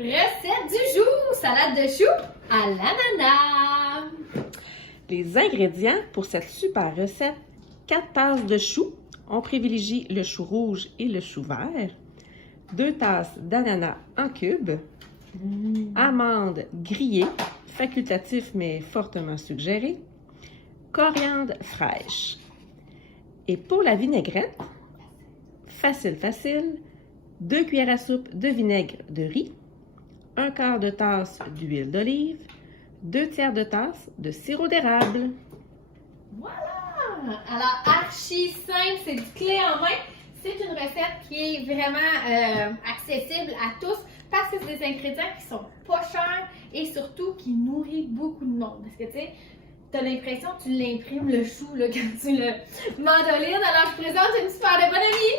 Recette du jour, salade de choux à l'ananas. Les ingrédients pour cette super recette: 4 tasses de choux. On privilégie le chou rouge et le chou vert. 2 tasses d'ananas en cubes. Amandes grillées, facultatif mais fortement suggéré. Coriandre fraîche. Et pour la vinaigrette, facile, 2 cuillères à soupe de vinaigre de riz, 1/4 de tasse d'huile d'olive, 2 tiers de tasse de sirop d'érable. Voilà! Alors, archi simple, c'est du clé en main. C'est une recette qui est vraiment accessible à tous parce que c'est des ingrédients qui sont pas chers et surtout qui nourrissent beaucoup de monde. Parce que tu sais, t'as l'impression que tu l'imprimes le chou là, quand tu le mandolines. Alors, je présente une super bonne amie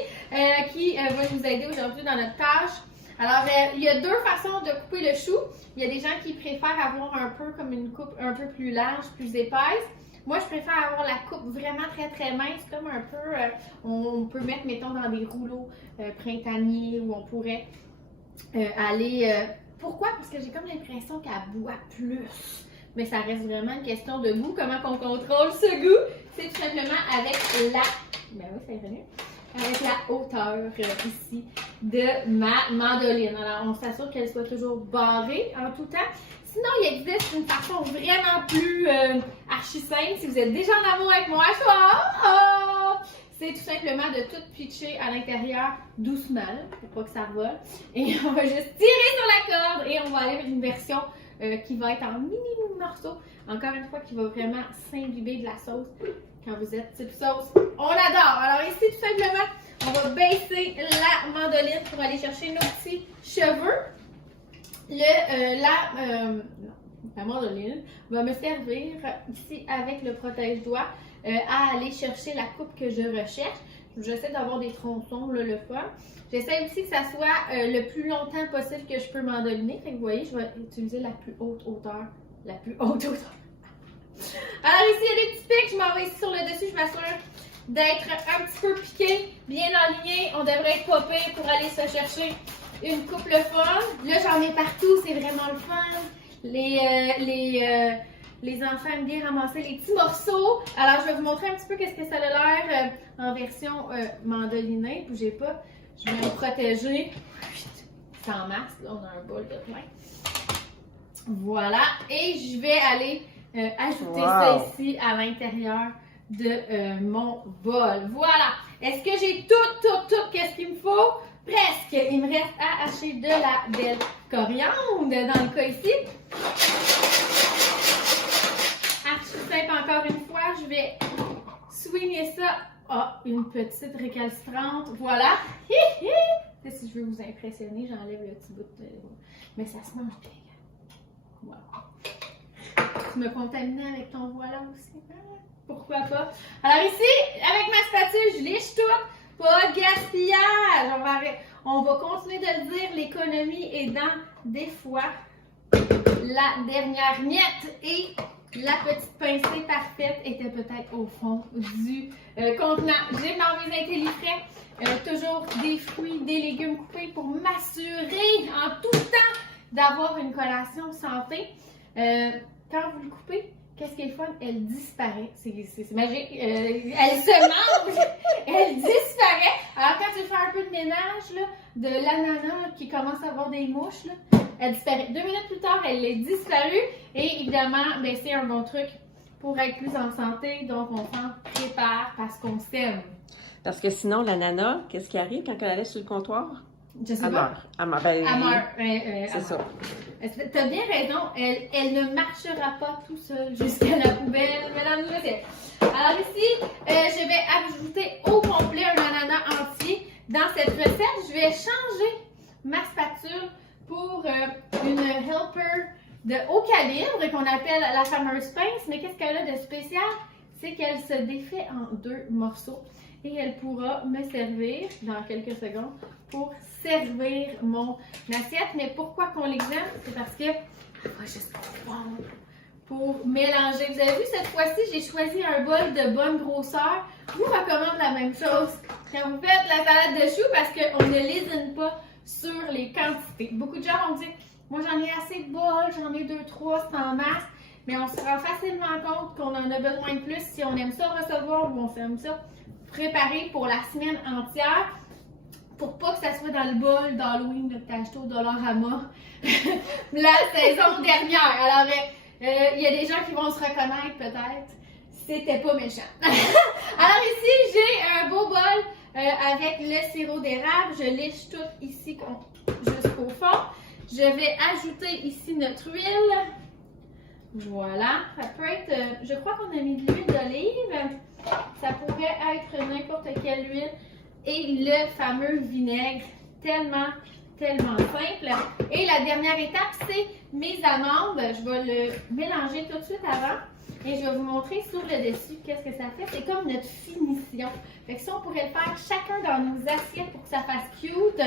qui va nous aider aujourd'hui dans notre tâche. Alors, il y a 2 façons de couper le chou. Il y a des gens qui préfèrent avoir un peu comme une coupe un peu plus large, plus épaisse. Moi, je préfère avoir la coupe vraiment très mince, comme un peu, on peut mettre, mettons, dans des rouleaux printaniers où on pourrait aller... pourquoi? Parce que j'ai comme l'impression qu'elle boit plus. Mais ça reste vraiment une question de goût. Comment on contrôle ce goût? C'est tout simplement avec la... Ben oui, c'est venu. Avec la hauteur ici de ma mandoline. Alors, on s'assure qu'elle soit toujours barrée en tout temps. Sinon, il existe une façon vraiment plus archi simple. Si vous êtes déjà en amour avec moi, c'est tout simplement de tout pitcher à l'intérieur doucement, pour pas que ça vole. Et on va juste tirer sur la corde et on va aller vers une version qui va être en mini morceaux. Encore une fois, qui va vraiment s'imbiber de la sauce. Quand vous êtes type sauce, on adore. Alors ici, tout simplement, on va baisser la mandoline pour aller chercher nos petits cheveux. La mandoline va me servir ici avec le protège-doigts à aller chercher la coupe que je recherche. J'essaie d'avoir des tronçons, là, le fun. J'essaie aussi que ça soit le plus longtemps possible que je peux mandoliner. Fait que vous voyez, je vais utiliser la plus haute hauteur. La plus haute hauteur. Alors ici, il y a des petits pics. Je m'en vais ici sur le dessus. Je m'assure d'être un petit peu piqué, bien aligné. On devrait être pas pire pour aller se chercher une coupe le fun. Là, j'en ai partout. C'est vraiment le fun. Les enfants aiment bien ramasser les petits morceaux. Alors, je vais vous montrer un petit peu qu'est-ce que ça a l'air en version mandolinée. Bougez pas. Je vais me protéger. Sans masque. Là, on a un bol de plein. Voilà. Et je vais aller ajouter ça ici à l'intérieur de mon bol. Voilà. Est-ce que j'ai tout qu'est-ce qu'il me faut? Presque. Il me reste à hacher de la belle coriandre dans le cas ici. Archi simple encore une fois. Je vais soigner ça. Ah, une petite récalcitrante. Voilà. Si je veux vous impressionner, j'enlève le petit bout de... Mais ça se mange bien. Voilà. Tu me contamines avec ton voilà aussi. Pourquoi pas? Alors ici, avec ma spatule, je liche tout. Pas de gaspillage. On va continuer de le dire, l'économie est dans des fois la dernière miette. Et la petite pincée parfaite était peut-être au fond du contenant. J'ai dans mes intellifrais toujours des fruits, des légumes coupés pour m'assurer en tout temps d'avoir une collation santé. Quand vous le coupez, qu'est-ce qui est le fun? Elle disparaît. C'est magique. Elle se mange. Elle disparaît. Alors, quand tu fais un peu de ménage là, de l'ananas qui commence à avoir des mouches, là, elle disparaît. 2 minutes plus tard, elle est disparue. Et évidemment, ben, c'est un bon truc pour être plus en santé. Donc, on s'en prépare parce qu'on s'aime. Parce que sinon, l'ananas, qu'est-ce qui arrive quand elle laisse sur le comptoir? Je sais pas. Elle meurt. Ben, Elle meurt. c'est ça. T'as bien raison, elle ne marchera pas tout seul jusqu'à la poubelle, mesdames et messieurs. Alors ici, je vais ajouter au complet un ananas entier. Dans cette recette, je vais changer ma spatule pour une helper de haut calibre qu'on appelle la fameuse pince. Mais qu'est-ce qu'elle a de spécial? C'est qu'elle se défait en 2 morceaux et elle pourra me servir dans quelques secondes pour servir mon assiette. Mais pourquoi qu'on l'exaime? C'est parce que va juste pour mélanger. Vous avez vu, cette fois-ci, j'ai choisi un bol de bonne grosseur. Je vous recommande la même chose quand vous faites la salade de choux parce qu'on ne lésine pas sur les quantités. Beaucoup de gens vont dire Moi, j'en ai assez de bols, j'en ai 2-3, c'est en masse. Mais on se rend facilement compte qu'on en a besoin de plus si on aime ça recevoir ou on aime ça préparer pour la semaine entière. Pour pas que ça soit dans le bol d'Halloween que tu as acheté au Dollarama la saison dernière. Alors, il y a des gens qui vont se reconnaître peut-être. C'était pas méchant. Alors ici, j'ai un beau bol avec le sirop d'érable. Je liche tout ici jusqu'au fond. Je vais ajouter ici notre huile. Voilà. Ça peut être, je crois qu'on a mis de l'huile d'olive. Ça pourrait être n'importe quelle huile. Et le fameux vinaigre, tellement simple. Et la dernière étape, c'est mes amandes. Je vais le mélanger tout de suite avant. Et je vais vous montrer sur le dessus qu'est-ce que ça fait. C'est comme notre finition. Fait que ça, on pourrait le faire chacun dans nos assiettes pour que ça fasse cute.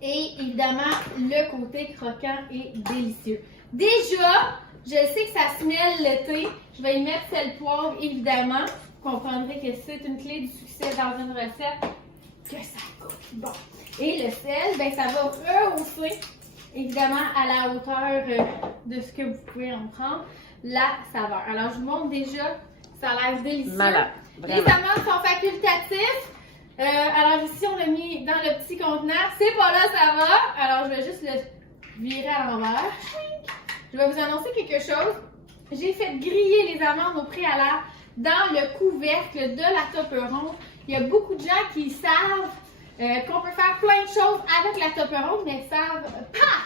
Et évidemment, le côté croquant et délicieux. Déjà, je sais que ça smelle l'été. Je vais y mettre sel poivre, évidemment. Vous comprendrez que c'est une clé du succès dans une recette, que ça coûte bon. Et le sel, ben, ça va rehausser, évidemment, à la hauteur de ce que vous pouvez en prendre, la saveur. Alors, je vous montre déjà, ça a l'air délicieux. Malade, les amandes sont facultatifs. Alors ici, on l'a mis dans le petit contenant. C'est pas là, ça va. Alors, je vais juste le virer à l'envers. Je vais vous annoncer quelque chose. J'ai fait griller les amandes au préalable dans le couvercle de la Tupperware. Il y a beaucoup de gens qui savent qu'on peut faire plein de choses avec la Tupperware, mais ne savent pas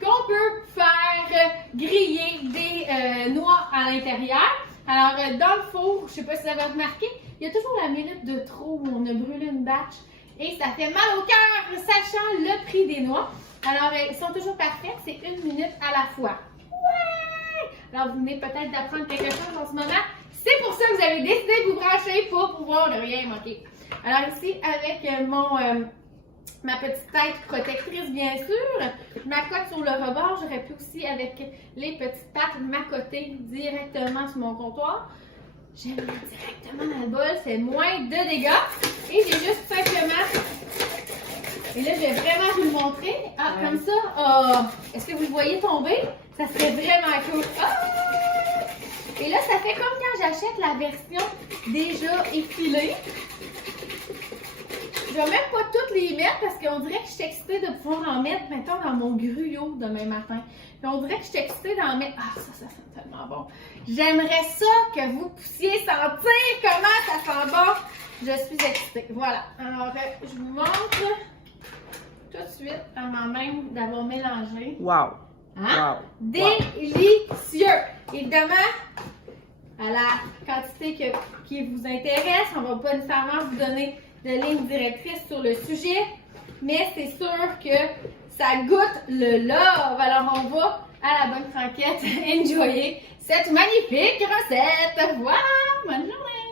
qu'on peut faire griller des noix à l'intérieur. Alors, dans le four, je ne sais pas si vous avez remarqué, il y a toujours la minute de trop où on a brûlé une batch et ça fait mal au cœur, sachant le prix des noix. Alors, ils sont toujours parfaits, c'est 1 minute à la fois. Ouais! Alors, vous venez peut-être d'apprendre quelque chose en ce moment. C'est pour ça que vous avez décidé de vous brancher pour pouvoir ne rien manquer. Alors ici, avec ma petite tête protectrice, bien sûr, ma cote sur le rebord, j'aurais pu aussi, avec les petites pattes, m'accoter directement sur mon comptoir. J'aime directement dans le bol, c'est moins de dégâts. Et j'ai juste simplement... Et là, je vais vraiment vous le montrer. Ah, comme ça. Oh, est-ce que vous le voyez tomber? Ça serait vraiment cool. Oh! Et là, ça fait comme quand j'achète la version déjà effilée. Je vais même pas toutes les mettre parce qu'on dirait que je suis excitée de pouvoir en mettre, mettons, dans mon gruyot demain matin. Puis on dirait que je suis excitée d'en mettre... Ah, ça sent tellement bon. J'aimerais ça que vous puissiez sentir comment ça sent bon. Je suis excitée. Voilà. Alors, je vous montre tout de suite avant même d'avoir mélangé. Wow! Hein? Wow. Délicieux! Évidemment, à la quantité qui vous intéresse, on ne va pas nécessairement vous donner de ligne directrice sur le sujet, mais c'est sûr que ça goûte le love. Alors, on va à la bonne franquette enjoyer cette magnifique recette. Voilà! Bonne journée!